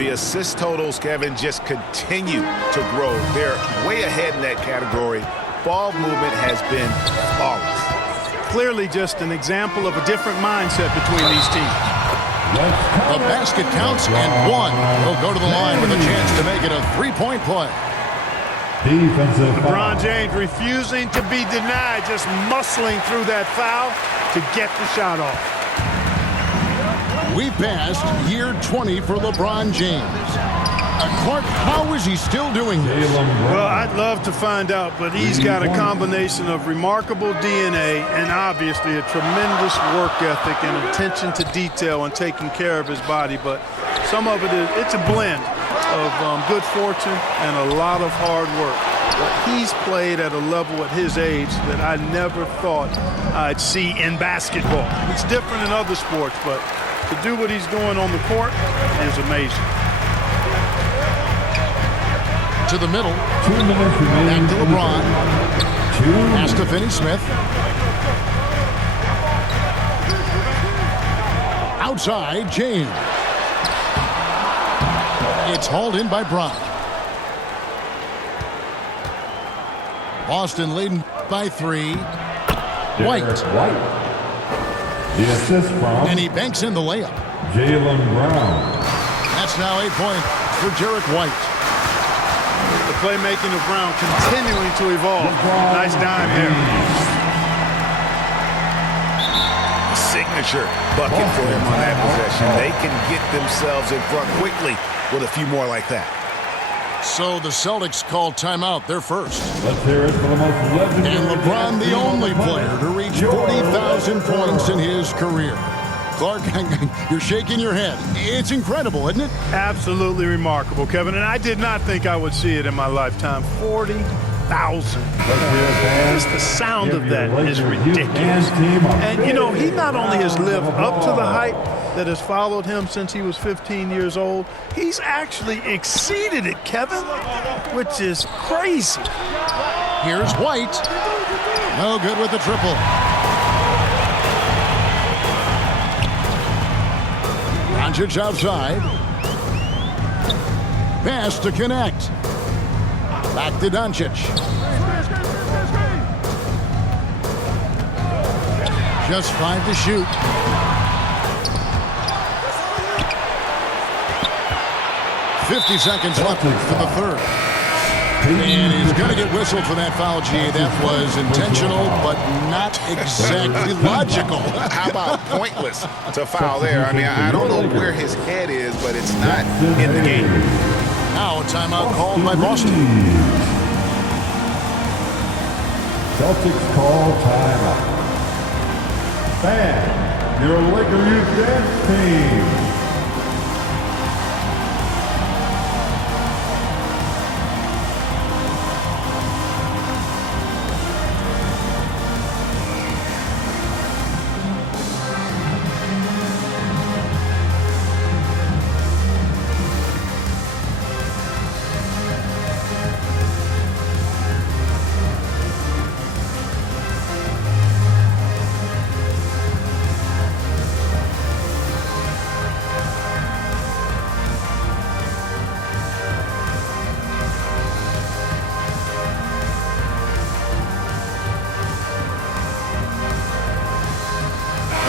The assist totals, Kevin, just continue to grow. They're way ahead in that category. Ball movement has been flawless. Clearly just an example of a different mindset between these teams. The basket counts and one. He'll go to the line with a chance to make it a three-point play. Defensive foul. LeBron James refusing to be denied, just muscling through that foul to get the shot off. We passed year 20 for LeBron James. Clark, how is he still doing this? Well, I'd love to find out, but he's got a combination of remarkable DNA and obviously a tremendous work ethic and attention to detail and taking care of his body. But some of it's a blend of good fortune and a lot of hard work. But he's played at a level at his age that I never thought I'd see in basketball. It's different in other sports, but to do what he's doing on the court is amazing. To the middle. 2 minutes remaining. Back to LeBron. Pass to Finney-Smith. Outside, James. It's hauled in by Brock. Boston leading by 3. White. The assist from. And he banks in the layup. Jaylen Brown. That's now 8 points for Derek White. The playmaking of Brown continuing to evolve. Nice dime here. A signature bucket for him on that possession. They can get themselves in front quickly with a few more like that. So the Celtics call timeout. They're first. Let's hear it for the most legendary. And LeBron, the only player to reach 40,000 points in his career. Clark, you're shaking your head. It's incredible, isn't it? Absolutely remarkable, Kevin. And I did not think I would see it in my lifetime. 40,000. Just the sound of that is ridiculous. And, you know, he not only has lived up to the hype that has followed him since he was 15 years old, he's actually exceeded it, Kevin, which is crazy. Here's White. No good with the triple. Doncic outside. Pass to connect. Back to Doncic. Just 5 to shoot. "50 seconds left for the third." And he's going to get whistled for that foul, G. That was intentional, but not exactly logical. How about pointless to foul there? I mean, I don't know where his head is, but it's not in the game. Now a timeout called by Boston. Celtics call timeout. Fan, your Laker Youth Dance Team.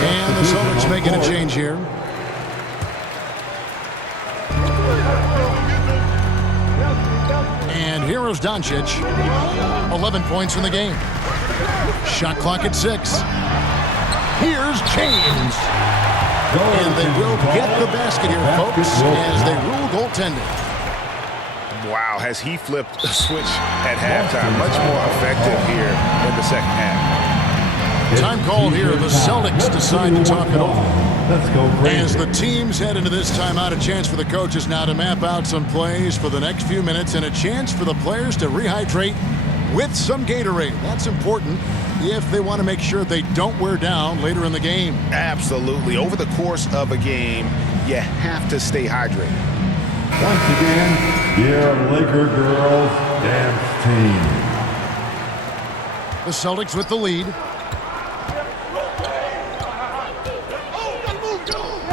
And the Celtics making a change here. And here is Doncic. 11 points in the game. Shot clock at 6. Here's James. And they will get the basket here, folks, as they rule goaltending. Wow, has he flipped a switch at halftime? Much more effective here in the second half. Time called here. The Celtics decide to talk it over. Let's go crazy. As the teams head into this timeout, a chance for the coaches now to map out some plays for the next few minutes and a chance for the players to rehydrate with some Gatorade. That's important if they want to make sure they don't wear down later in the game. Absolutely. Over the course of a game, you have to stay hydrated. Once again, your Laker Girls Dance Team. The Celtics with the lead.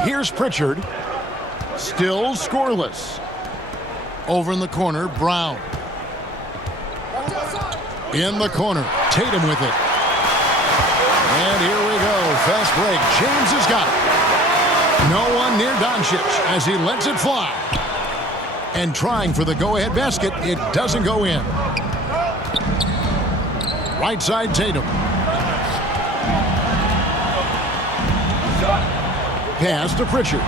Here's Pritchard. Still scoreless. Over in the corner, Brown. In the corner, Tatum with it. And here we go. Fast break. James has got it. No one near Doncic as he lets it fly. And trying for the go-ahead basket. It doesn't go in. Right side, Tatum. Pass to Pritchard.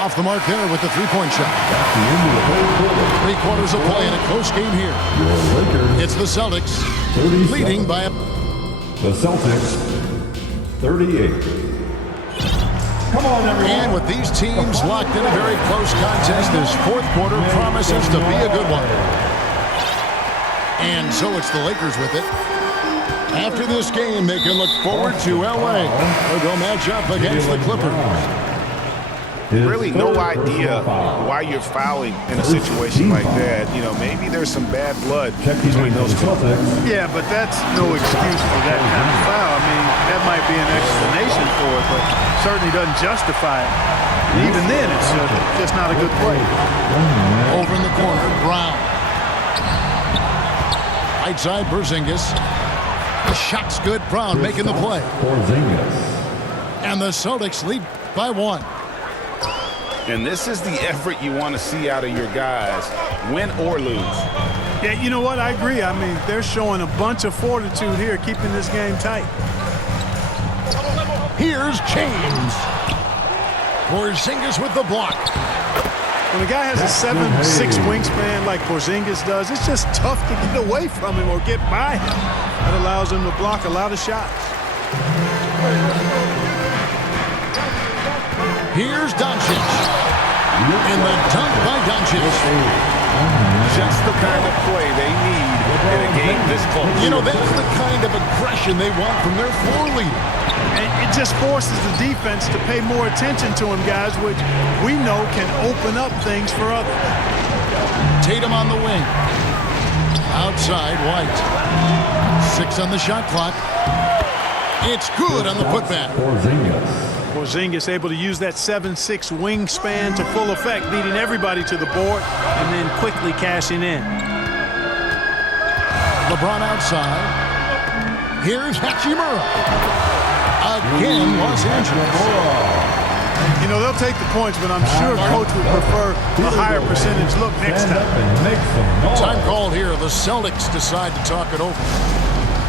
Off the mark there with the three-point shot. At the end of the third quarter, 3 quarters of play in a close game here. your Lakers It's the Celtics 37. leading by a... The Celtics 38. Come on, everyone. And with these teams locked in a very close contest, this fourth quarter promises to be a good one. And so it's the Lakers with it. After this game, they can look forward to L.A. where they'll match up against the Clippers. His Really no third idea personal foul. why you're fouling in a situation like that. You know, maybe there's some bad blood Checking between into those the two. Celtics. Yeah, but that's no excuse for that kind of foul. I mean, that might be an explanation for it, but certainly doesn't justify it. And even then, it's just not a good play. Over in the corner, Brown. Right side, Porzingis. The shot's good. Brown making the play. Porzingis. And the Celtics lead by 1. And this is the effort you want to see out of your guys, win or lose. Yeah, you know what? I agree. I mean, they're showing a bunch of fortitude here, keeping this game tight. Here's James. Porzingis with the block. When a guy has a 7'6" wingspan like Porzingis does, it's just tough to get away from him or get by him. That allows him to block a lot of shots. Here's Doncic. And the dunk by Doncic. Just the kind of play they need in a game this close. You know, that's the kind of aggression they want from their floor leader. And it just forces the defense to pay more attention to him, guys, which we know can open up things for others. Tatum on the wing. Outside, White. 6 on the shot clock. It's good on the putback. Porzingis. Porzingis able to use that 7'6" wingspan to full effect, beating everybody to the board and then quickly cashing in. LeBron outside. Here's Hachimura. Again, Los Angeles. You know, they'll take the points, but I'm sure Coach would prefer a higher percentage look next Stand up time. and make some noise. Time called here. The Celtics decide to talk it over.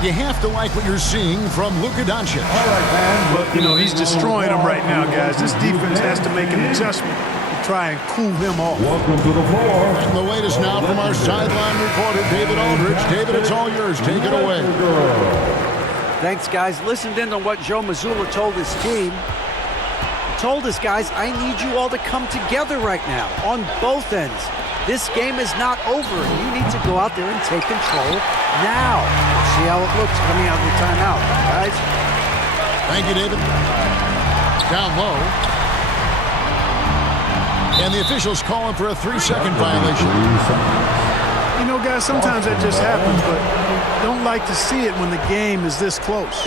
You have to like what you're seeing from Luka Doncic. All right, man. But You know, he's destroying them right now, guys. This defense has to make an adjustment to try and cool him off. welcome to the floor. And the latest now from our sideline reporter, David Aldridge. David, it's all yours. Take it away. Thanks, guys. Listened in on what Joe Mazzulla told his team. He told us, guys, I need you all to come together right now on both ends. This game is not over. You need to go out there and take control now. See how it looks coming out of the timeout, guys. Thank you, David. Down low. And the officials calling for a 3-second violation. You know, guys, sometimes that just happens, but don't like to see it when the game is this close.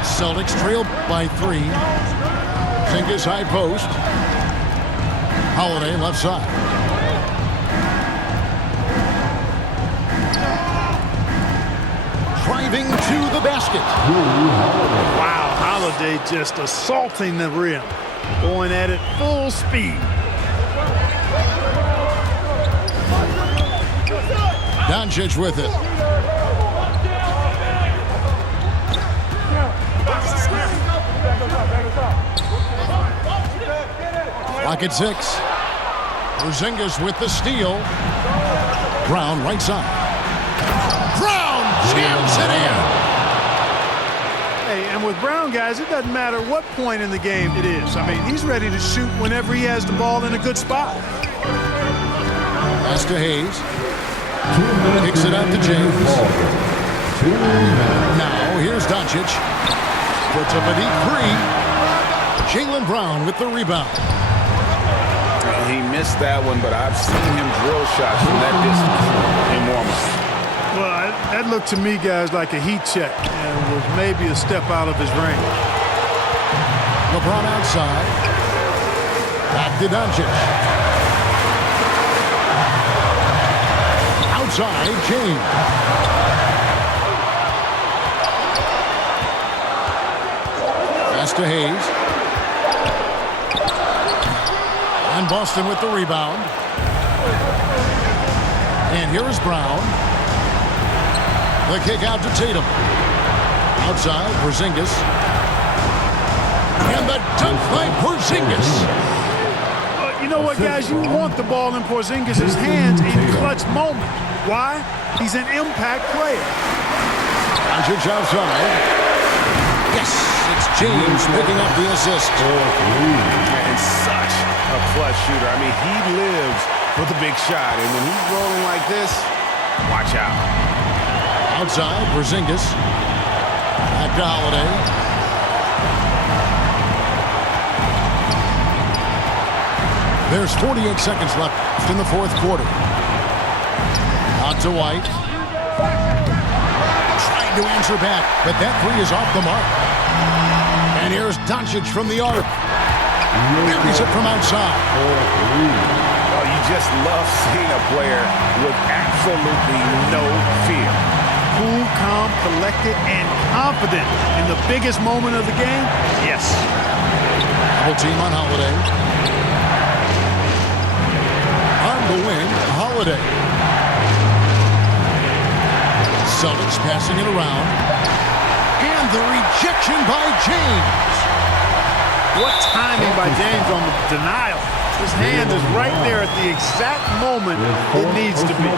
Celtics trail by 3. Porzingis high post. Holiday left side. Driving to the basket. Wow, Holiday just assaulting the rim, going at it full speed. Doncic with it. Clock at 6. Porzingis with the steal. Brown right side. Brown jams it in. Hey, and with Brown, guys, it doesn't matter what point in the game it is. I mean, he's ready to shoot whenever he has the ball in a good spot. Pass to Hayes. Kicks it out to James. Now here's Doncic. Puts up a deep 3. Jaylen Brown with the rebound. He missed that one, but I've seen him drill shots from that distance in warm-up. Well, that looked to me, guys, like a heat check and was maybe a step out of his range. LeBron outside. Back to Doncic. Outside, James. Pass to Hayes. And Boston with the rebound. And here is Brown. The kick out to Tatum. Outside, Porzingis. And the dunk by Porzingis. You know what, guys? You want the ball in Porzingis' hands in clutch moment. Why? He's an impact player. Doncic outside. Yes, it's James picking up the assist. And such a clutch shooter. I mean, he lives for the big shot. And when he's rolling like this, watch out. Outside, Porzingis. Back to Holiday. There's 48 seconds left in the fourth quarter. Out to White. Trying to answer back, but that three is off the mark. And here's Doncic from the arc. Buries it from outside. Oh, you just love seeing a player with absolutely no fear. Cool, calm, collected, and confident in the biggest moment of the game? Yes. Double team on Holiday. On the wing, Holiday. Celtics passing it around. And the rejection by James. What timing by James on the denial. His hand is right there at the exact moment it needs to be.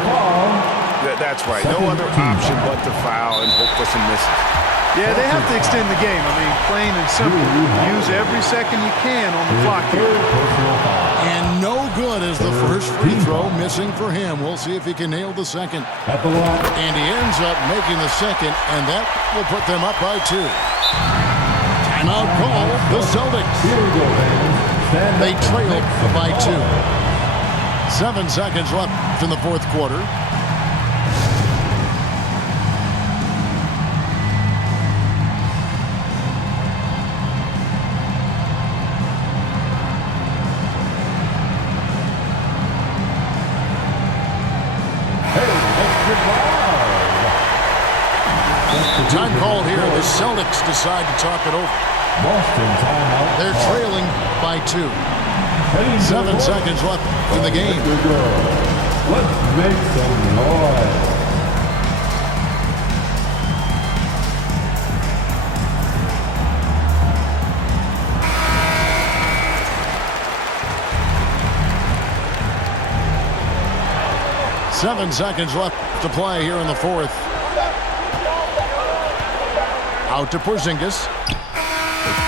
That's right. No other option but to foul and hope for some misses. Yeah, they have to extend the game. I mean, plain and simple. Use every second you can on the clock here. And no good as the first free throw missing for him. We'll see if he can nail the second. And he ends up making the second, and that will put them up by 2. Timeout call, the Celtics. They trail by 2. 7 seconds left in the fourth quarter. Time called here. The Celtics decide to talk it over. They're trailing by 2. 7 seconds left in the game. Let's make some noise. Seven seconds left to play here in the fourth. Out to Porzingis.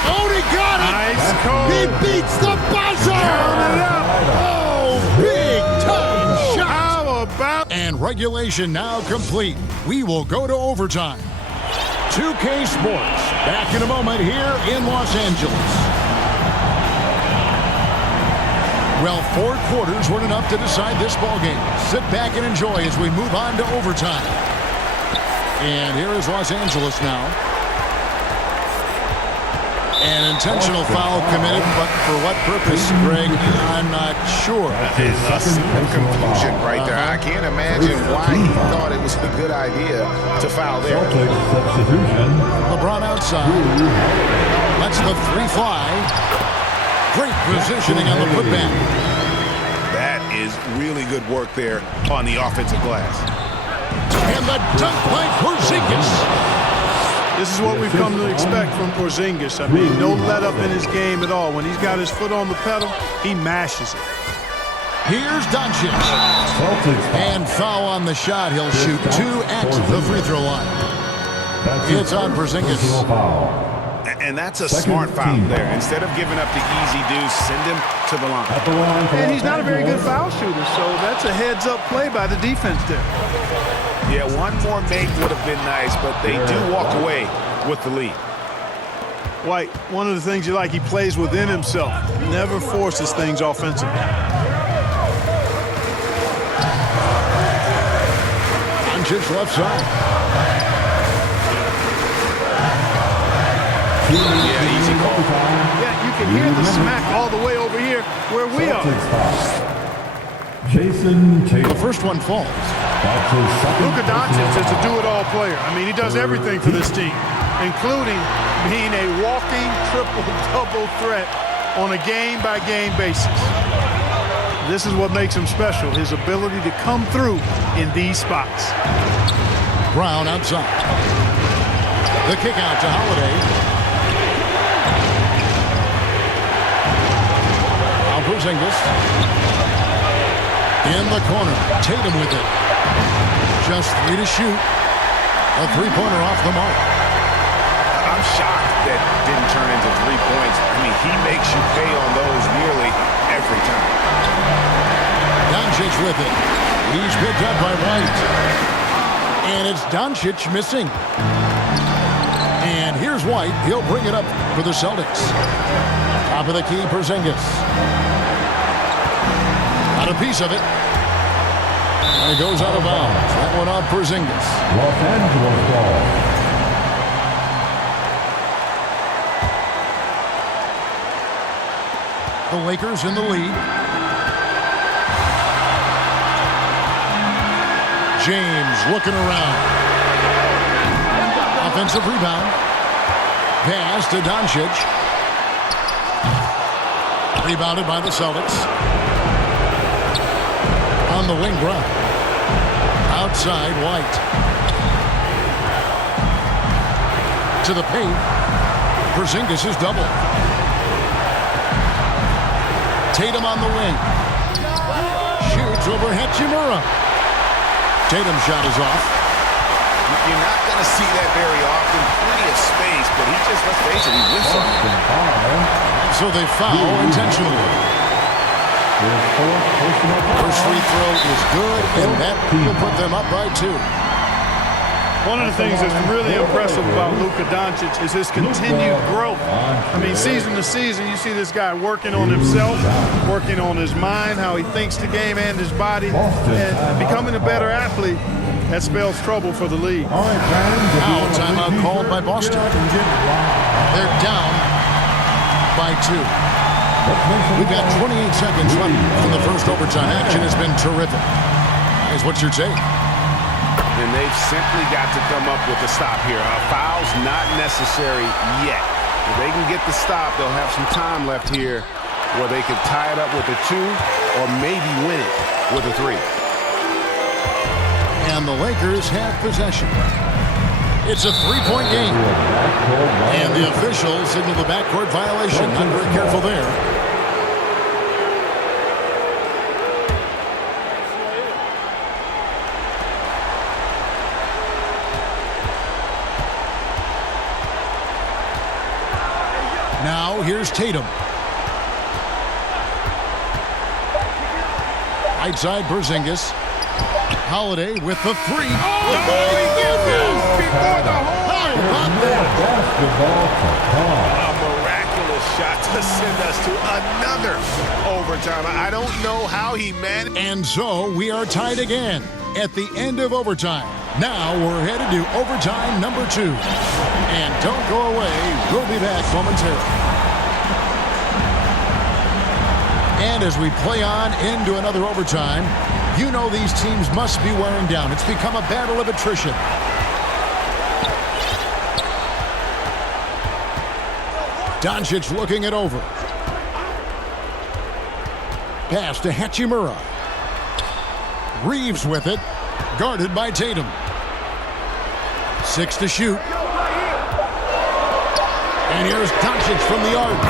Oh, he got it! Nice call. He beats the buzzer! Count it up. Oh, big time shot! How about... And regulation now complete. We will go to overtime. 2K Sports, back in a moment here in Los Angeles. Well, 4 quarters weren't enough to decide this ballgame. Sit back and enjoy as we move on to overtime. And here is Los Angeles now. An intentional foul committed, but for what purpose, Greg, I'm not sure. That is a simple confusion right there. I can't imagine why he thought it was a good idea to foul there. LeBron outside. Lets the 3 fly. Great positioning on the putback. That is really good work there on the offensive glass. And the dunk by Porzingis. This is what we've come to expect from Porzingis. I mean, no let up in his game at all. When he's got his foot on the pedal, he mashes it. Here's Doncic. And foul on the shot. He'll shoot 2 at the free throw line. It's on Porzingis. And that's a smart foul there. Instead of giving up the easy deuce, send him to the line. And he's not a very good foul shooter, so that's a heads-up play by the defense there. Yeah, one more make would have been nice, but they do walk away with the lead. White, one of the things you like, he plays within himself. Never forces things offensively. Doncic left side. Yeah, easy call. Yeah, you can hear the smack all the way over here. here where we are. Celtics foul. Jason Tatum. The first one falls. That's his second Luka Doncic is a personal foul. do-it-all player. I mean, he does everything for this team, including being a walking triple-double threat on a game-by-game basis. This is what makes him special, his ability to come through in these spots. Brown outside. The kick out to Holiday. Now Porzingis. In the corner. Tatum with it. Just 3 to shoot. A three-pointer off the mark. I'm shocked that didn't turn into 3 points. I mean, he makes you pay on those nearly every time. Doncic with it. He's picked up by White. And it's Doncic missing. And here's White. He'll bring it up for the Celtics. Top of the key, Porzingis. Got a piece of it. And it goes out of bounds. That one off Porzingis. Los Angeles ball. The Lakers in the lead. James looking around. Offensive rebound. Pass to Doncic. Rebounded by the Celtics. On the wing, Brown. Outside, White. To the paint. Porzingis is double. Tatum on the wing. Shoots over Hachimura. Tatum's shot is off. You're not going to see that very often. Plenty of space, but he just, let's face it, he whiffs on it. Boston foul. So they foul intentionally. His fourth personal foul. First free throw is good, and that will put them up by 2. One of the things that's really impressive about Luka Doncic is his continued growth. I mean, season to season, you see this guy working on himself, working on his mind, how he thinks the game and his body, and becoming a better athlete. That spells trouble for the league. All right, fans. if you Now, want to timeout repeat called here, by Boston. get up and get wild. They're down by 2. Let's make some We've got noise. 28 seconds left in the first overtime. Action has been terrific. Guys, what's your take? And they've simply got to come up with a stop here. A foul's not necessary yet. If they can get the stop, they'll have some time left here where they could tie it up with a 2 or maybe win it with a 3. And the Lakers have possession. It's a 3-point game. And the officials signal the backcourt violation. Not very careful there. Now here's Tatum. Right side Porzingis. Holiday with the 3. Basketball to Paul. A miraculous shot to send us to another overtime. I don't know how he managed. And so we are tied again at the end of overtime. Now we're headed to overtime number 2. And don't go away. We'll be back momentarily. And as we play on into another overtime, you know these teams must be wearing down. It's become a battle of attrition. Doncic looking it over. Pass to Hachimura. Reeves with it. Guarded by Tatum. 6 to shoot. And here's Doncic from the arc.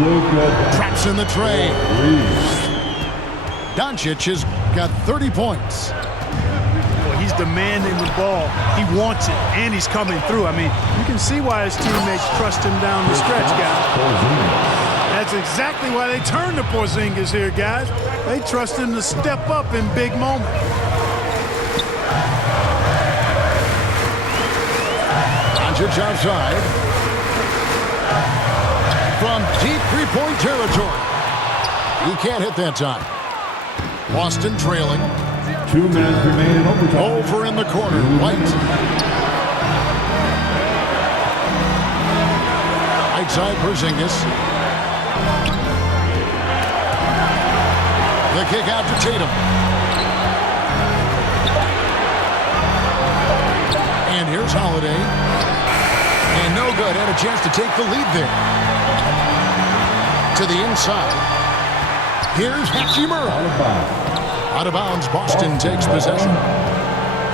Luka Traps in the tray. Reeves. Doncic has got 30 points. Well, he's demanding the ball. He wants it, and he's coming through. I mean, you can see why his teammates trust him down the stretch, guys. Porzingis. That's exactly why they turn to Porzingis here, guys. They trust him to step up in big moments. Doncic outside. From deep three-point territory. He can't hit that time. Boston trailing. 2 minutes remain in overtime. Over in the corner. White. Right side Porzingis. The kick out to Tatum. And here's Holiday. And no good. Had a chance to take the lead there. To the inside. Here's Hachimura. Out of bounds. Boston takes possession.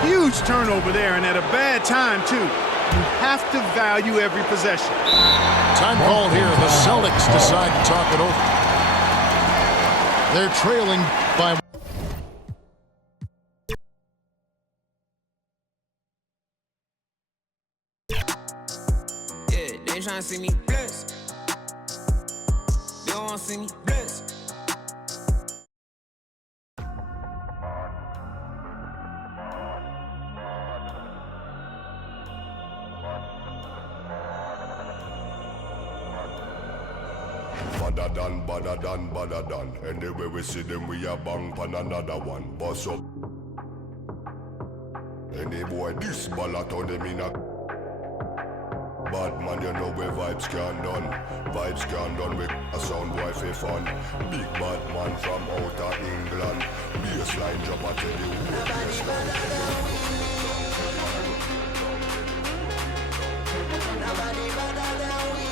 Huge turnover there, and at a bad time, too. You have to value every possession. Time called here. The Celtics decide to talk it over. They're trailing by... Yeah, they trying to see me blessed. They don't want to see me blessed. Badder done. Anyway we see them, we a bang pan another one. Boss up. Any boy this ballot on them in a bad man, you know where vibes can done. Vibes can done with a sound boy for fun. Big bad man from outer England. Baseline drop I tell you Nobody better than we.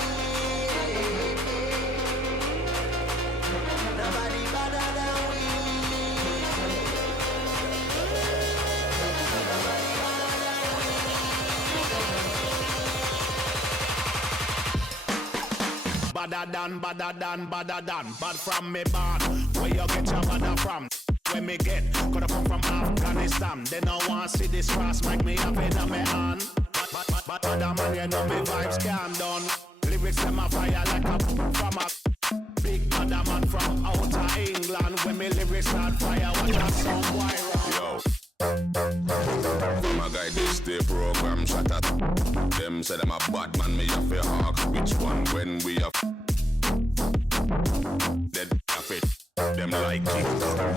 Nobody better than we. Badder than. Bad from me bad. Where you get your badder from? Where me get? Coulda come from Afghanistan. They don't want to see this cross make me have it on me hand. Badder man, you know me vibes can done. Lyrics them a fire like a from a big badder man from outer England. When me lyrics start fire, watch that sound viral. yo. My guy this day program shot at them say them a bad man, me have a hawk. Which one when we have dead have it? Them like it.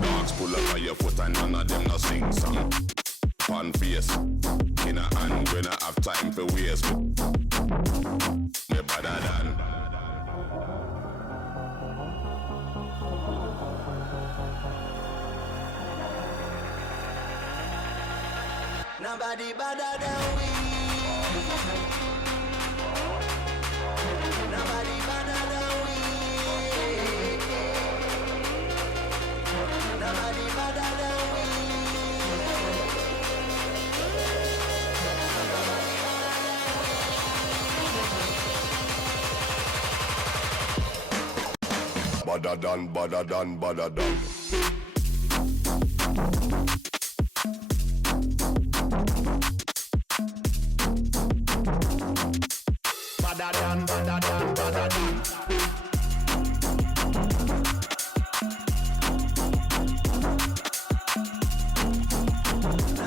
Dogs pull up on your foot and none of them no sing song. On face, in a hand when I have time for waste. Me better than. Nobody better than we. Nobody better than we. Nobody better than we. Badder done. Badder done.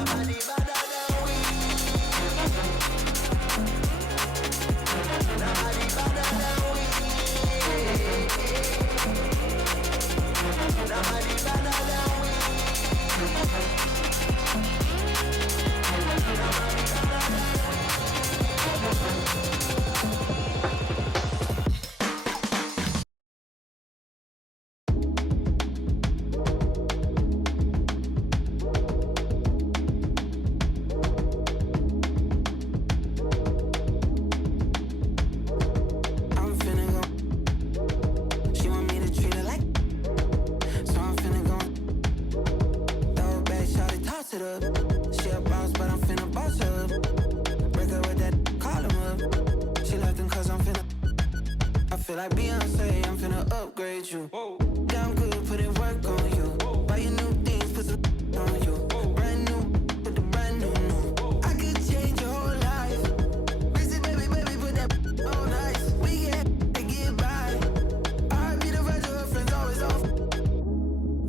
Nobody better than we. Nobody better than we. Nobody better than we. I'm finna go. She want me to treat her like. So I'm finna go. Throw it back, shawty, toss it up. She a boss, but I'm finna boss her up. Break her with that, call him up. She left him cause I'm finna. I feel like Beyonce, I'm finna upgrade you. Damn good, put in work on you. Buy you new things, put some on you. Brand new, put the brand new. I could change your whole life. Busy baby, put that on ice. We get by. I be the version her friends always off.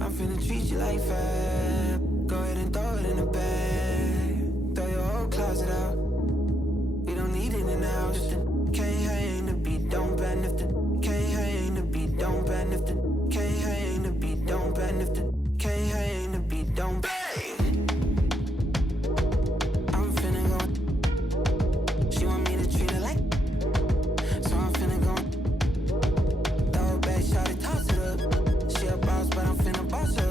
I'm finna treat you like fab. Go ahead and throw it in the bag. Throw your whole closet out. We don't need it in the house. If the can't hang the beat, don't ban. If the can't hang the beat, don't ban. If the can't hang the beat, don't ban. If the can't hang the beat, don't bang. I'm finna go. She want me to treat her like. So I'm finna go. Throw it back, shawty, toss it up. She a boss, but I'm finna boss her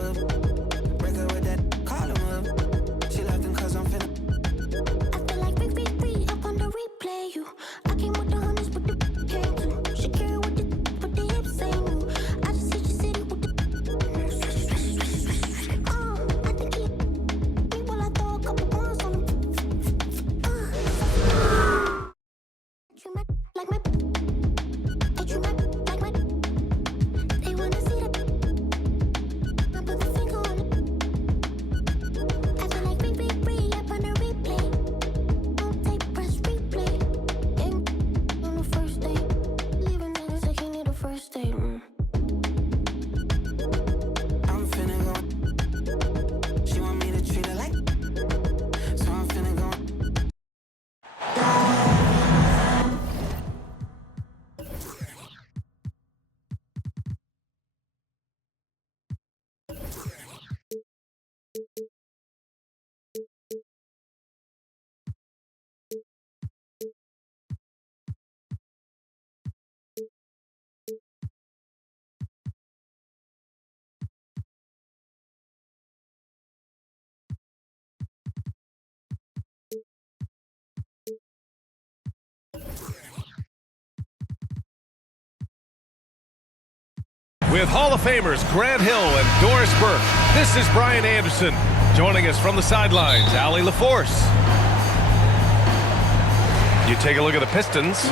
With Hall of Famers Grant Hill and Doris Burke, this is Brian Anderson. Joining us from the sidelines, Allie LaForce. You take a look at the Pistons.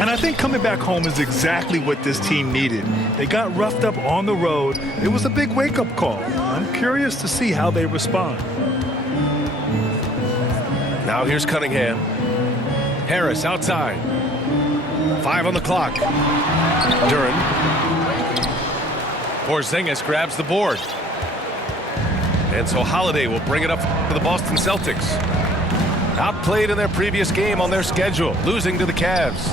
And I think coming back home is exactly what this team needed. They got roughed up on the road. It was a big wake-up call. I'm curious to see how they respond. Now here's Cunningham. Harris outside. 5 on the clock. Duren. Porzingis grabs the board. And so Holiday will bring it up to the Boston Celtics. Outplayed in their previous game on their schedule, losing to the Cavs.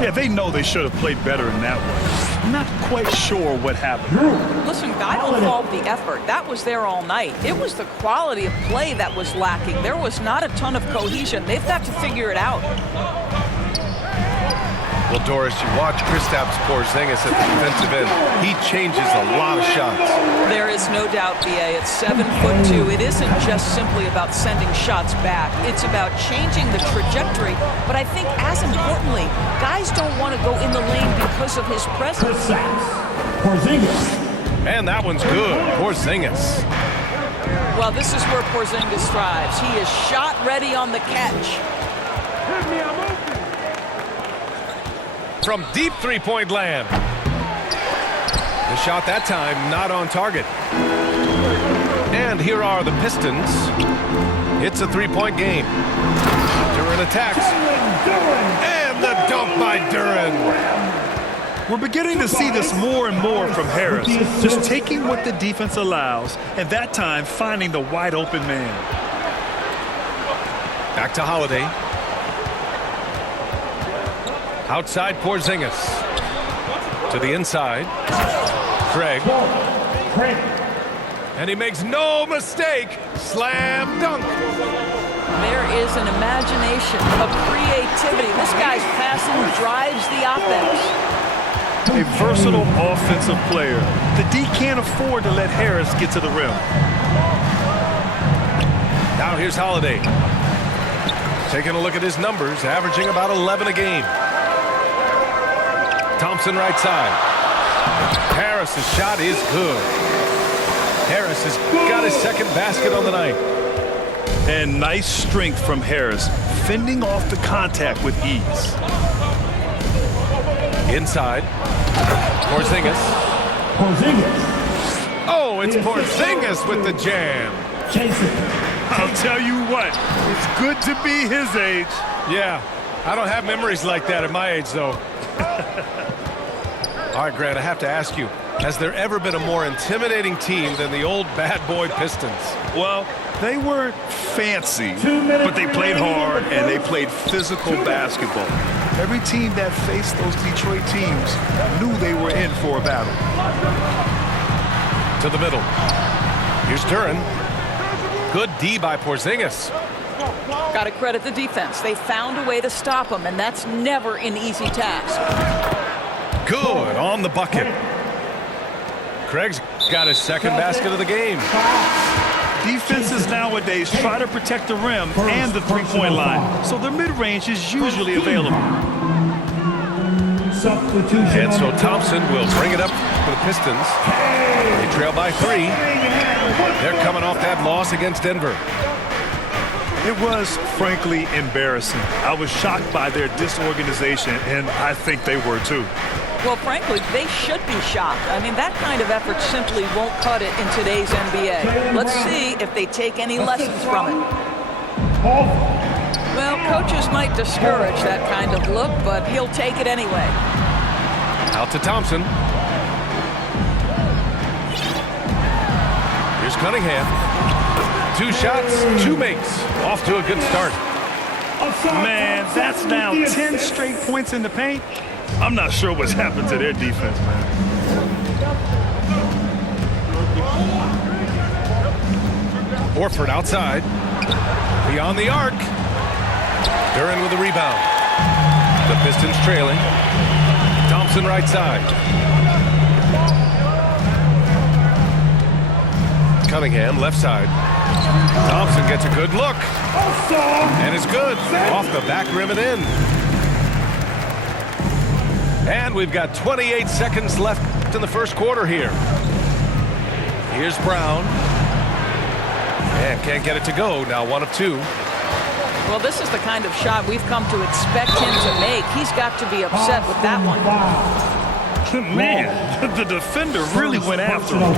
Yeah, they know they should have played better in that one. I'm not quite sure what happened. Listen, I don't fault the effort. That was there all night. It was the quality of play that was lacking. There was not a ton of cohesion. They've got to figure it out. Well, Doris, you watch Kristaps Porzingis at the defensive end. He changes a lot of shots. There is no doubt, B.A. It's 7'2". It isn't just simply about sending shots back. It's about changing the trajectory. But I think, as importantly, guys don't want to go in the lane because of his presence. Porzingis. And that one's good. Porzingis. Well, this is where Porzingis thrives. He is shot ready on the catch. From deep three-point land. The shot that time not on target. And here are the Pistons. It's a three-point game. Duren attacks. And the dunk by Duren. We're beginning to see this more and more from Harris. Just taking what the defense allows, and that time finding the wide open man. Back to Holiday. Outside Porzingis. To the inside. Craig. And he makes no mistake. Slam dunk. There is an imagination, a creativity. This guy's passing drives the offense. A versatile offensive player. The D can't afford to let Harris get to the rim. Now here's Holiday. Taking a look at his numbers, averaging about 11 a game. Thompson right side. Harris's shot is good. Harris has got his second basket on the night. And nice strength from Harris, fending off the contact with ease. Inside. Porzingis. Oh, it's Porzingis with the jam. I'll tell you what, it's good to be his age. Yeah, I don't have memories like that at my age, though. All right, Grant, I have to ask you, has there ever been a more intimidating team than the old bad boy Pistons? Well, they weren't fancy, but they played hard and they played physical basketball. Every team that faced those Detroit teams knew they were in for a battle. To the middle. Here's Duren. Good D by Porzingis. Got to credit the defense. They found a way to stop him, and that's never an easy task. Good on the bucket. Craig's got his second basket of the game. Defenses nowadays try to protect the rim and the three-point line, so their mid-range is usually available. And so Thompson will bring it up for the Pistons. They trail by 3. They're coming off that loss against Denver. It was, frankly, embarrassing. I was shocked by their disorganization, and I think they were too. Well, frankly, they should be shocked. I mean, that kind of effort simply won't cut it in today's NBA. Let's see if they take any lessons from it. Well, coaches might discourage that kind of look, but he'll take it anyway. Out to Thompson. Here's Cunningham. 2 shots, 2 makes. Off to a good start. Man, that's now 10 straight points in the paint. I'm not sure what's happened to their defense, man. Horford outside. Beyond the arc. Duren with the rebound. The Pistons trailing. Thompson right side. Cunningham left side. Thompson gets a good look. And it's good. Off the back rim and in. And we've got 28 seconds left in the first quarter here. Here's Brown. And can't get it to go. Now 1 of 2. Well, this is the kind of shot we've come to expect him to make. He's got to be upset with that one. Man, the defender really went after him.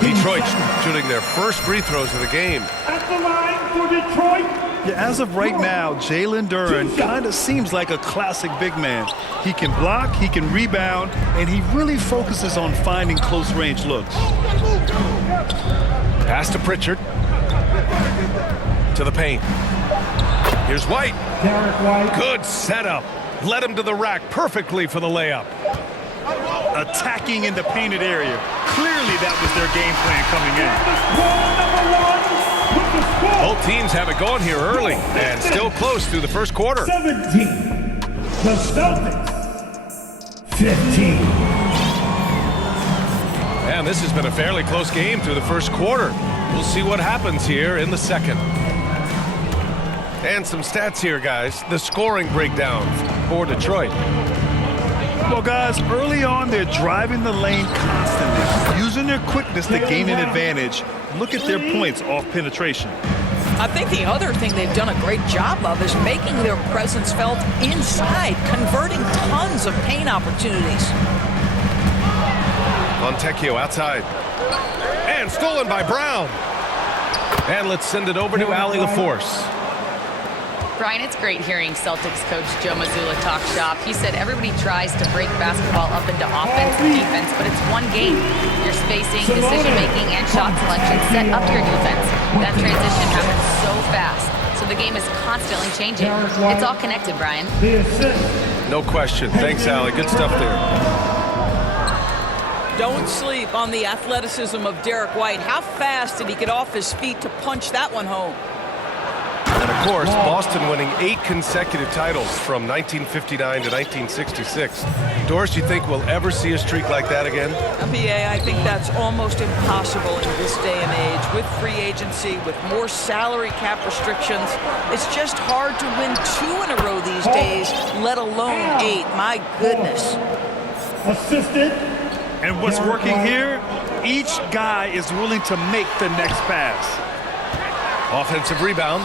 Detroit shooting their first free throws of the game. At the line for Detroit. Yeah, as of right now, Jalen Duren kind of seems like a classic big man. He can block, he can rebound, and he really focuses on finding close-range looks. Pass to Pritchard. To the paint. Here's White. Derek White. Good setup. Led him to the rack perfectly for the layup. Attacking in the painted area. Clearly that was their game plan coming in. Both teams have it going here early and still close through the first quarter. 17. The Celtics. 15. And this has been a fairly close game through the first quarter. We'll see what happens here in the second. And some stats here, guys. The scoring breakdown for Detroit. Well, guys, early on, they're driving the lane constantly, using their quickness to gain an advantage. Look at their points off penetration. I think the other thing they've done a great job of is making their presence felt inside, converting tons of paint opportunities. Fontecchio outside. And stolen by Brown. And let's send it over to Allie LaForce. Brian, it's great hearing Celtics coach Joe Mazzulla talk shop. He said everybody tries to break basketball up into offense and defense, but it's one game. Your spacing, decision-making, and shot selection set up your defense. That transition happens so fast, so the game is constantly changing. It's all connected, Brian. No question. Thanks, Allie. Good stuff there. Don't sleep on the athleticism of Derek White. How fast did he get off his feet to punch that one home? And of course, Boston winning 8 consecutive titles from 1959 to 1966. Doris, you think we'll ever see a streak like that again? PA, I think that's almost impossible in this day and age. With free agency, with more salary cap restrictions, it's just hard to win 2 in a row these days, let alone 8. My goodness. Assisted. And what's working here? Each guy is willing to make the next pass. Offensive rebound.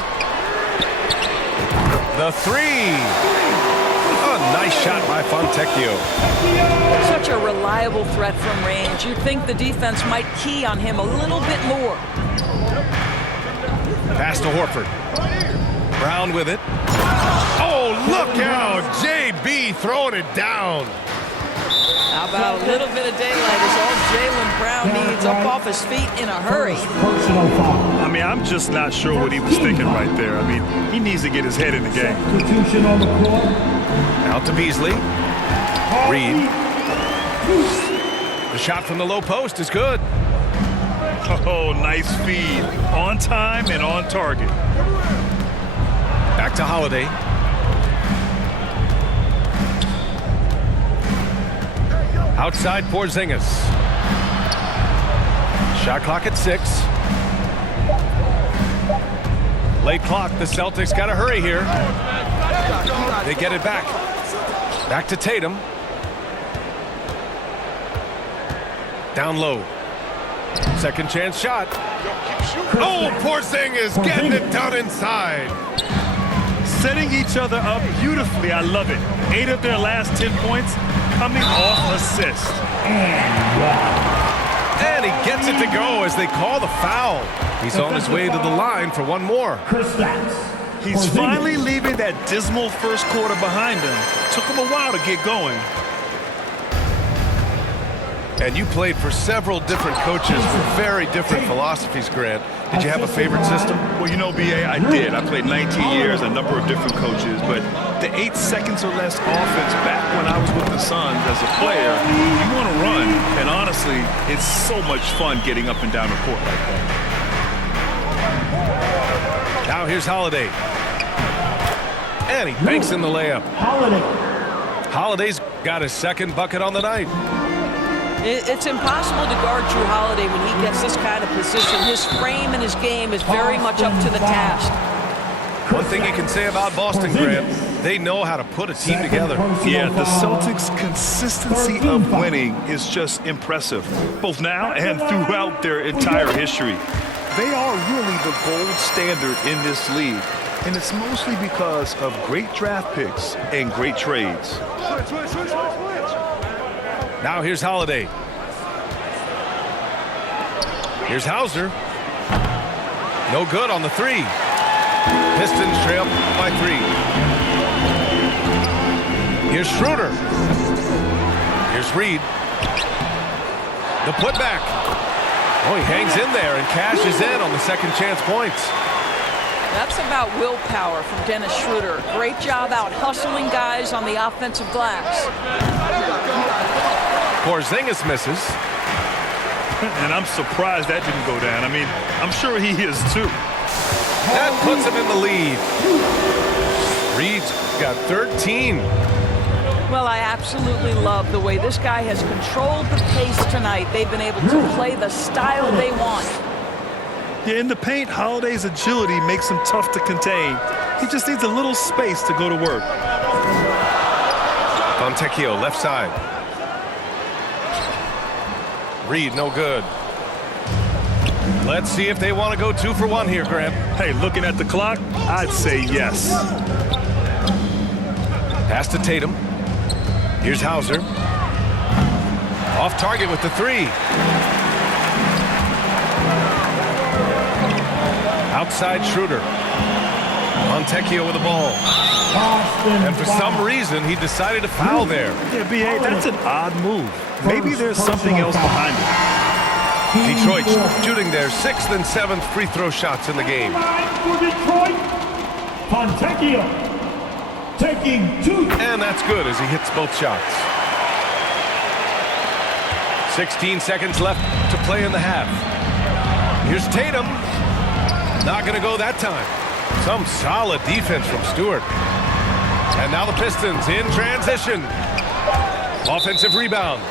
The 3. A nice shot by Fontecchio. Such a reliable threat from range. You'd think the defense might key on him a little bit more. Pass to Horford. Brown with it. Oh, look out. JB throwing it down. How about a little bit of daylight is all Jaylen Brown needs up off his feet in a hurry. I mean, I'm just not sure what he was thinking right there. I mean, he needs to get his head in the game. Out to Beasley. Reed. The shot from the low post is good. Oh, nice feed. On time and on target. Back to Holiday. Outside Porzingis. Shot clock at 6. Late clock. The Celtics got to hurry here. They get it back. Back to Tatum. Down low. Second chance shot. Oh, Porzingis getting it done inside. Setting each other up beautifully. I love it. 8 of their last 10 points coming off assist. And he gets it to go as they call the foul. He's on his way to the line for one more. He's finally leaving that dismal first quarter behind him. Took him a while to get going. And you played for several different coaches with very different philosophies, Grant. Did you have a favorite system? Well, you know, BA, I did. I played 19 years, a number of different coaches, but the 8 seconds or less offense back when I was with the Suns as a player, you want to run, and honestly, it's so much fun getting up and down the court like that. Now here's Holiday. And he banks in the layup. Holiday's got his second bucket on the night. It's impossible to guard Jrue Holiday when he gets this kind of position. His frame and his game is very much up to the task. One thing you can say about Boston, Grant, They know how to put a team together. Yeah, the Celtics' consistency of winning is just impressive, both now and throughout their entire history. They are really the gold standard in this league, and it's mostly because of great draft picks and great trades. Now here's Holiday. Here's Hauser. No good on the three. Pistons trail by 3. Here's Schroeder. Here's Reed. The putback. Oh, he hangs in there and cashes in on the second chance points. That's about willpower from Dennis Schroeder. Great job out hustling guys on the offensive glass. Porzingis misses. And I'm surprised that didn't go down. I mean, I'm sure he is too. That puts him in the lead. Reed's got 13. Well, I absolutely love the way this guy has controlled the pace tonight. They've been able to play the style they want. Yeah, in the paint, Holiday's agility makes him tough to contain. He just needs a little space to go to work. Fontecchio, left side. Reed, no good. Let's see if they want to go 2 for 1 here, Grant. Hey, looking at the clock, I'd say yes. Pass to Tatum. Here's Hauser. Off target with the 3. Outside Schroeder. Fontecchio with the ball. And for some reason, he decided to foul there. Yeah, B.A., that's an odd move. Maybe there's something else behind it. Detroit shooting their 6th and 7th free throw shots in the game. For Detroit, Fontecchio taking 2. And that's good as he hits both shots. 16 seconds left to play in the half. Here's Tatum. Not going to go that time. Some solid defense from Stewart. And now the Pistons in transition. Offensive rebound.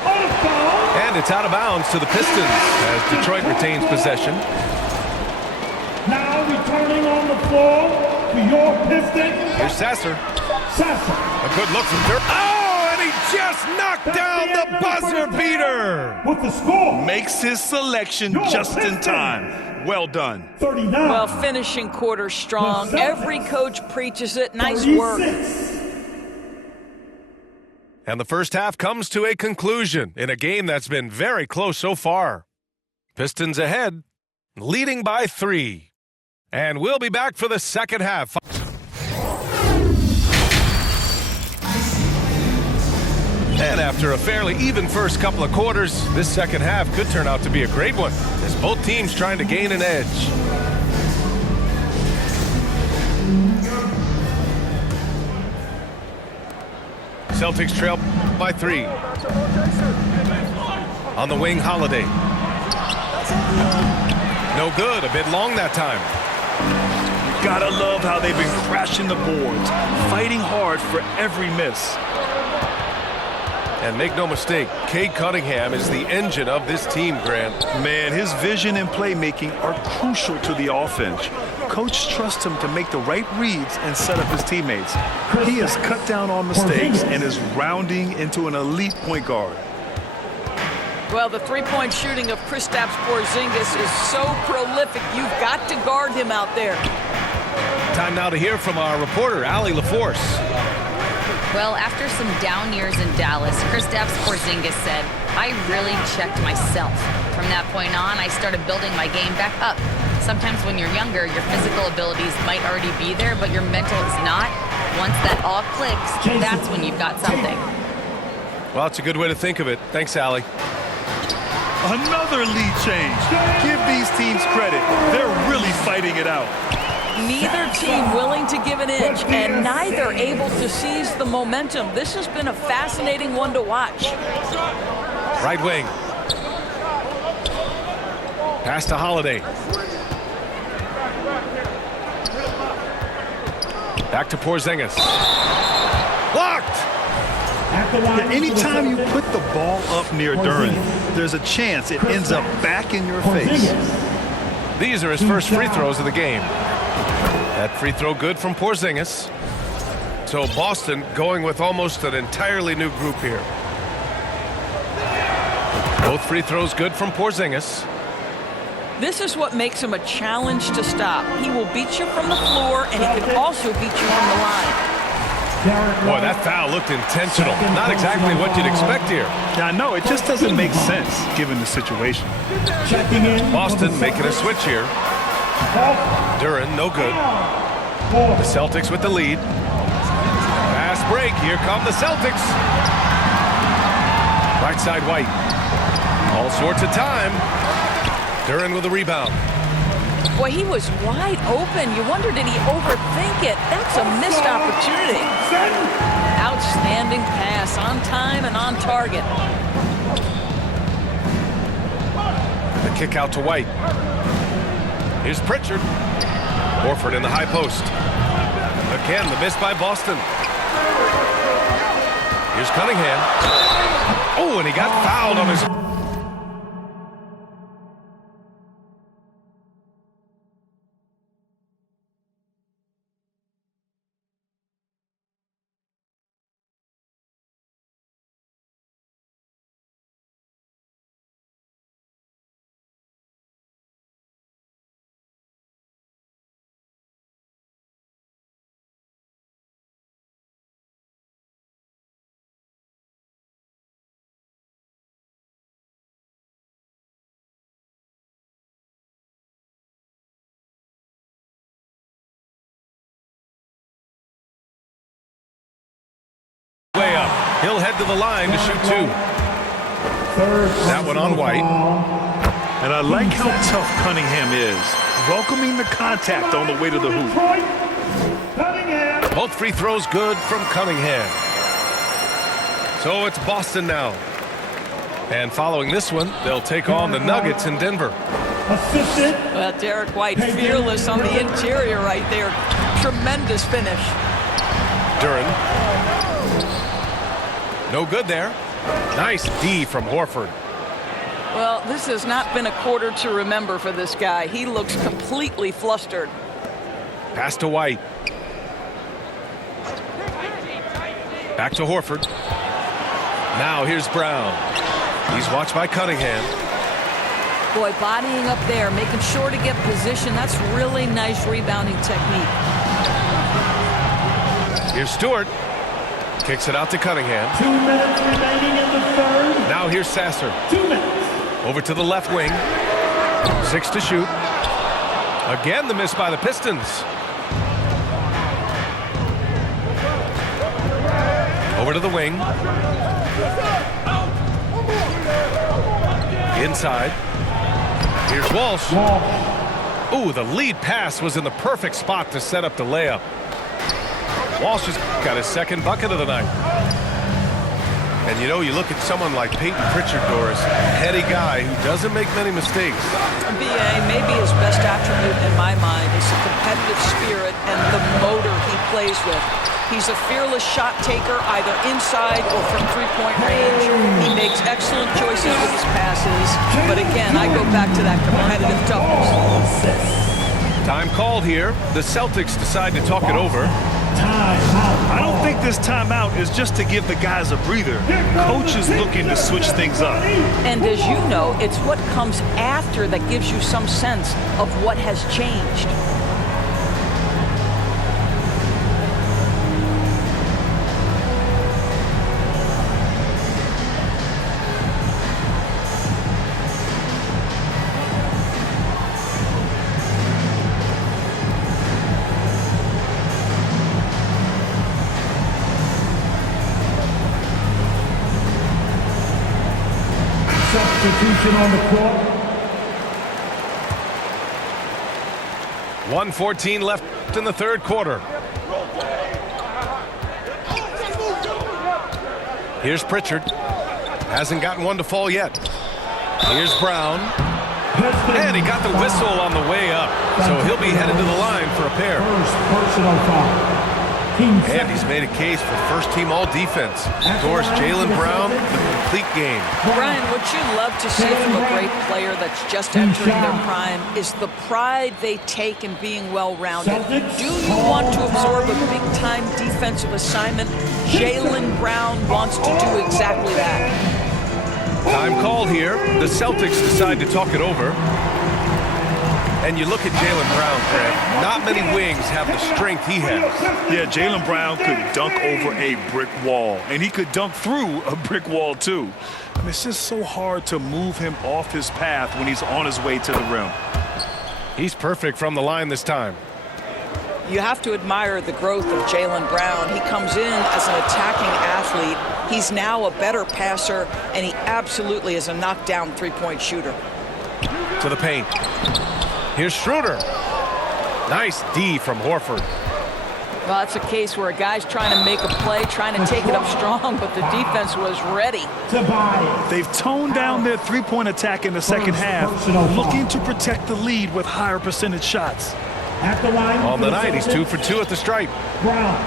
And it's out of bounds to the Pistons as Detroit retains possession. Now returning on the floor to your Pistons. Here's Sasser. Sasser. A good look from Dirk. Oh, and he just knocked down the buzzer beater. With the score. Makes his selection just in time. Well done. 39. Well, finishing quarter strong. Every coach preaches it. Nice work. 36. And the first half comes to a conclusion in a game that's been very close so far. Pistons ahead, leading by 3. And we'll be back for the second half. And after a fairly even first couple of quarters, this second half could turn out to be a great one as both teams trying to gain an edge. Celtics trail by 3. On the wing, Holiday. No good, a bit long that time. Gotta love how they've been crashing the boards, fighting hard for every miss. And make no mistake, Cade Cunningham is the engine of this team, Grant. Man, his vision and playmaking are crucial to the offense. Coach trusts him to make the right reads and set up his teammates. He has cut down on mistakes and is rounding into an elite point guard. Well, the three-point shooting of Kristaps Porzingis is so prolific. You've got to guard him out there. Time now to hear from our reporter, Allie LaForce. Well, after some down years in Dallas, Kristaps Porzingis said, "I really checked myself. From that point on, I started building my game back up. Sometimes when you're younger, your physical abilities might already be there, but your mental is not. Once that all clicks, that's when you've got something." Well, it's a good way to think of it. Thanks, Allie. Another lead change. Give these teams credit. They're really fighting it out. Neither team willing to give an inch, and neither able to seize the momentum. This has been a fascinating one to watch. Right wing. Pass to Holiday. Back to Porzingis. Blocked! Yeah, anytime you put the ball up near Duren, there's a chance it ends up back in your face. These are his first free throws of the game. That free throw good from Porzingis. So Boston going with almost an entirely new group here. Both free throws good from Porzingis. This is what makes him a challenge to stop. He will beat you from the floor, and he can also beat you from the line. Boy, that foul looked intentional. Not exactly what you'd expect here. Yeah, I know. It just doesn't make sense given the situation. Boston making a switch here. Duren, no good. The Celtics with the lead. Fast break. Here come the Celtics. Right side White. All sorts of time. Duren with the rebound. Boy, he was wide open. You wonder, did he overthink it? That's a missed opportunity. Outstanding pass, on time and on target. The kick out to White. Here's Pritchard. Horford in the high post. Again, the miss by Boston. Here's Cunningham. Oh, and he got fouled on his... way up. He'll head to the line to shoot two. That one on White. And I like how tough Cunningham is, welcoming the contact on the way to the hoop. Both free throws good from Cunningham. So it's Boston now. And following this one, they'll take on the Nuggets in Denver. Well, Derek White fearless on the interior right there. Tremendous finish. Duren. No good there. Nice D from Horford. Well, this has not been a quarter to remember for this guy. He looks completely flustered. Pass to White. Back to Horford. Now here's Brown. He's watched by Cunningham. Boy, bodying up there, making sure to get position. That's really nice rebounding technique. Here's Stewart. Kicks it out to Cunningham. 2 minutes remaining in the third. Now here's Sasser. 2 minutes. Over to the left wing. 6 to shoot. Again, the miss by the Pistons. Over to the wing. Inside. Here's Walsh. Ooh, the lead pass was in the perfect spot to set up the layup. Walsh has got his second bucket of the night. And you know, you look at someone like Peyton Pritchard, Doris, heady guy who doesn't make many mistakes. B.A., maybe his best attribute in my mind is the competitive spirit and the motor he plays with. He's a fearless shot taker, either inside or from three-point range. He makes excellent choices with his passes. But again, I go back to that competitive toughness. Time called here. The Celtics decide to talk it over. I don't think this timeout is just to give the guys a breather. Coach is looking to switch things up. And as you know, it's what comes after that gives you some sense of what has changed. Substitution on the court. 1:14 left in the third quarter. Here's Pritchard. Hasn't gotten one to fall yet. Here's Brown. And he got the whistle on the way up. So he'll be headed to the line for a pair. Personal foul. And he's made a case for first-team all-defense. Doris, Jaylen Brown, the complete game. Brian, what you love to see from a great player that's just entering their prime is the pride they take in being well-rounded. Do you want to absorb a big-time defensive assignment? Jaylen Brown wants to do exactly that. Time called here. The Celtics decide to talk it over. And you look at Jaylen Brown, Greg. Not many wings have the strength he has. Yeah, Jaylen Brown could dunk over a brick wall, and he could dunk through a brick wall too. I mean, it's just so hard to move him off his path when he's on his way to the rim. He's perfect from the line this time. You have to admire the growth of Jaylen Brown. He comes in as an attacking athlete. He's now a better passer, and he absolutely is a knockdown three-point shooter. To the paint. Here's Schroeder. Nice D from Horford. Well, that's a case where a guy's trying to make a play, trying to take it up strong, but the defense was ready. They've toned down their three-point attack in the second half, looking to protect the lead with higher percentage shots. At the line On the night, he's 2 for 2 at the stripe. Brown.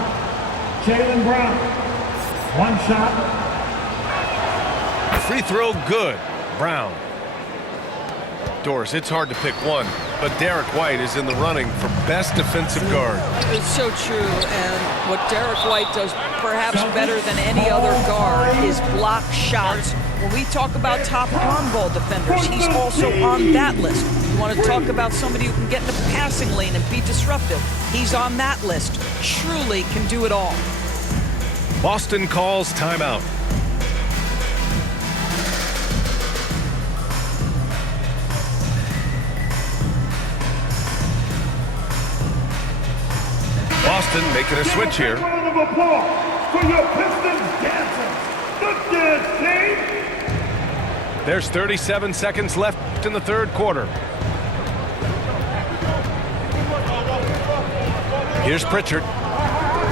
Jaylen Brown. One shot. Free throw good. Brown. Doris, it's hard to pick one, but Derek White is in the running for best defensive guard. It's so true, and what Derek White does perhaps better than any other guard is block shots. When we talk about top on-ball defenders, he's also on that list. You want to talk about somebody who can get in the passing lane and be disruptive. He's on that list. Truly can do it all. Boston calls timeout. Boston making a switch here. Round of applause for your Pistons dancers, the dance team. There's 37 seconds left in the third quarter. Here's Pritchard.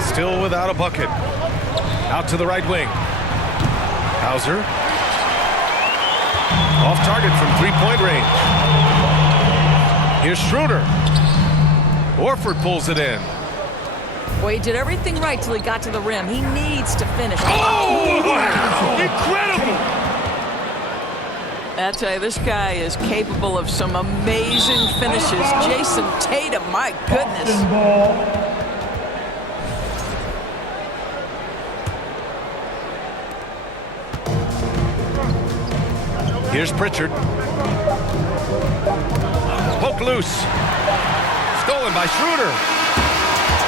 Still without a bucket. Out to the right wing. Hauser. Off target from three-point range. Here's Schroeder. Horford pulls it in. Boy, he did everything right till he got to the rim. He needs to finish. Oh, wow! Incredible! I tell you, this guy is capable of some amazing finishes. Jason Tatum, my goodness. Here's Pritchard. Poke loose. Stolen by Schroeder.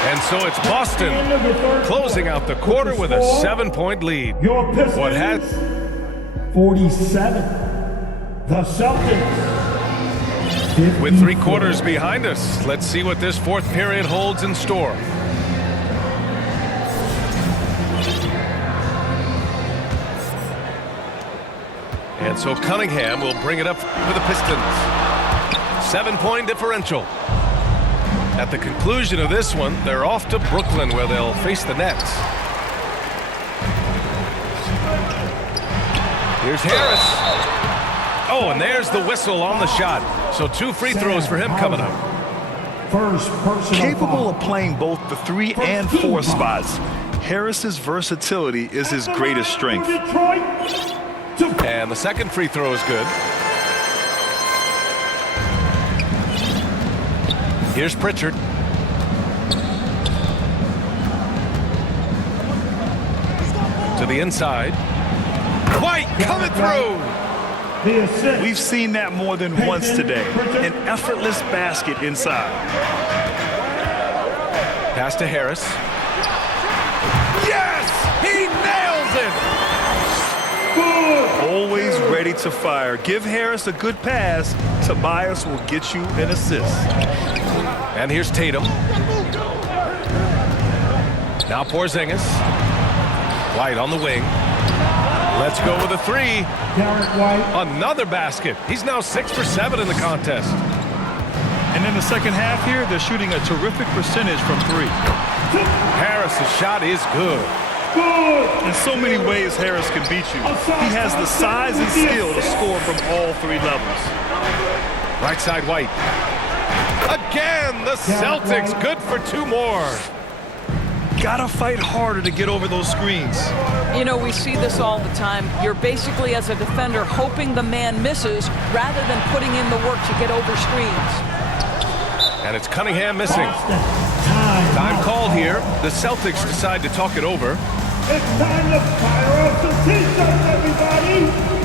And so it's Boston closing out the quarter with a 7-point lead. Your Pistons, What had 47. The Celtics. With 3 quarters behind us, let's see what this fourth period holds in store. And so Cunningham will bring it up for the Pistons. 7-point differential. At the conclusion of this one, they're off to Brooklyn where they'll face the Nets. Here's Harris. Oh, and there's the whistle on the shot. So 2 free throws for him coming up. Capable of playing both the 3 and 4 spots, Harris's versatility is his greatest strength. And the second free throw is good. Here's Pritchard. To the inside. White coming through. We've seen that more than once today. An effortless basket inside. Pass to Harris. Yes! He nails it! Always ready to fire. Give Harris a good pass. Tobias will get you an assist. And here's Tatum. Now Porzingis. White on the wing. Let's go with a 3. Another basket. He's now 6 for 7 in the contest. And in the second half here, they're shooting a terrific percentage from 3. Harris's shot is good. In so many ways, Harris can beat you. He has the size and skill to score from all 3 levels. Right side White. Again, the Celtics good for 2 more. gotta fight harder to get over those screens. You know, we see this all the time. You're basically, as a defender, hoping the man misses rather than putting in the work to get over screens. And it's Cunningham missing. Time called here. The Celtics decide to talk it over. It's time to fire up the T-shirts, everybody!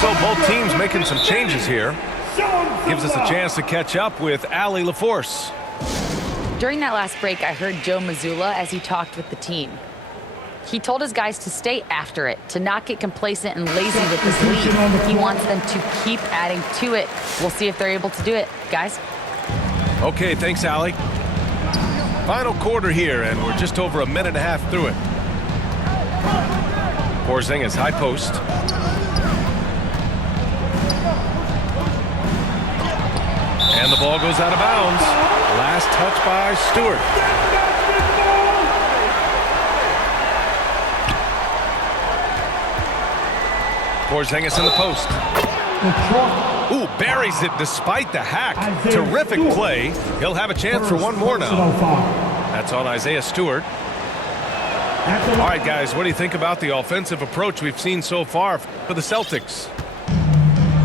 So both teams making some changes here. Gives us a chance to catch up with Allie LaForce. During that last break, I heard Joe Mazzulla as he talked with the team. He told his guys to stay after it, to not get complacent and lazy with this lead. He wants them to keep adding to it. We'll see if they're able to do it, guys. Okay, thanks, Allie. Final quarter here, and we're just over a minute and a half through it. Porzingis high post. And the ball goes out of bounds. Last touch by Stewart. Porzingis in the post. Ooh, buries it despite the hack. Terrific play. He'll have a chance for one more now. That's on Isaiah Stewart. All right, guys, what do you think about the offensive approach we've seen so far for the Celtics?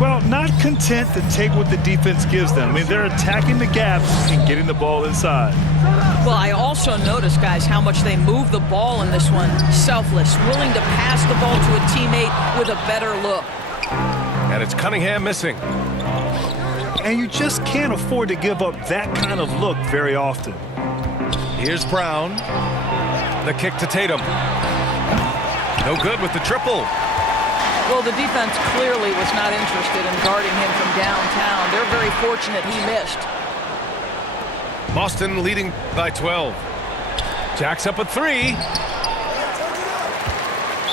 Well, not content to take what the defense gives them. I mean, they're attacking the gaps and getting the ball inside. Well, I also noticed, guys, how much they move the ball in this one. Selfless, willing to pass the ball to a teammate with a better look. And it's Cunningham missing. And you just can't afford to give up that kind of look very often. Here's Brown. The kick to Tatum. No good with the triple. Well, the defense clearly was not interested in guarding him from downtown. They're very fortunate he missed. Boston leading by 12. Jacks up a three.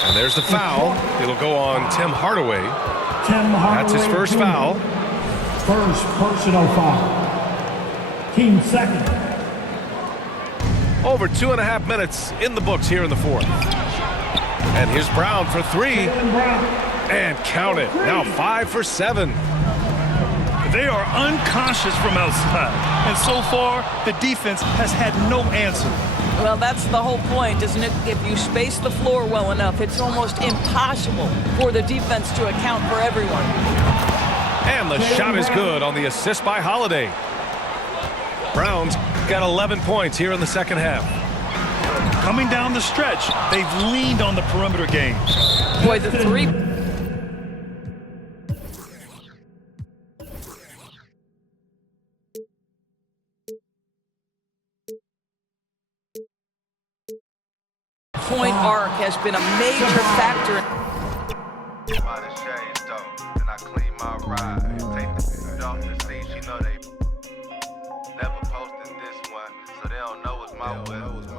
And there's the foul. It'll go on Tim Hardaway. That's his first foul. First personal foul. Team second. Over 2.5 minutes in the books here in the fourth. And here's Brown for three. And count it. Now 5 for 7. They are unconscious from outside. And so far, the defense has had no answer. Well, that's the whole point, isn't it? If you space the floor well enough, it's almost impossible for the defense to account for everyone. And the shot is good on the assist by Holiday. Brown's got 11 points here in the second half. Coming down the stretch, they've leaned on the perimeter game. Boy, the three... point arc has been a major factor. By the shades though, then I clean my ride. Take the food off the seat, you know they never posted this one, so they don't know it's my way.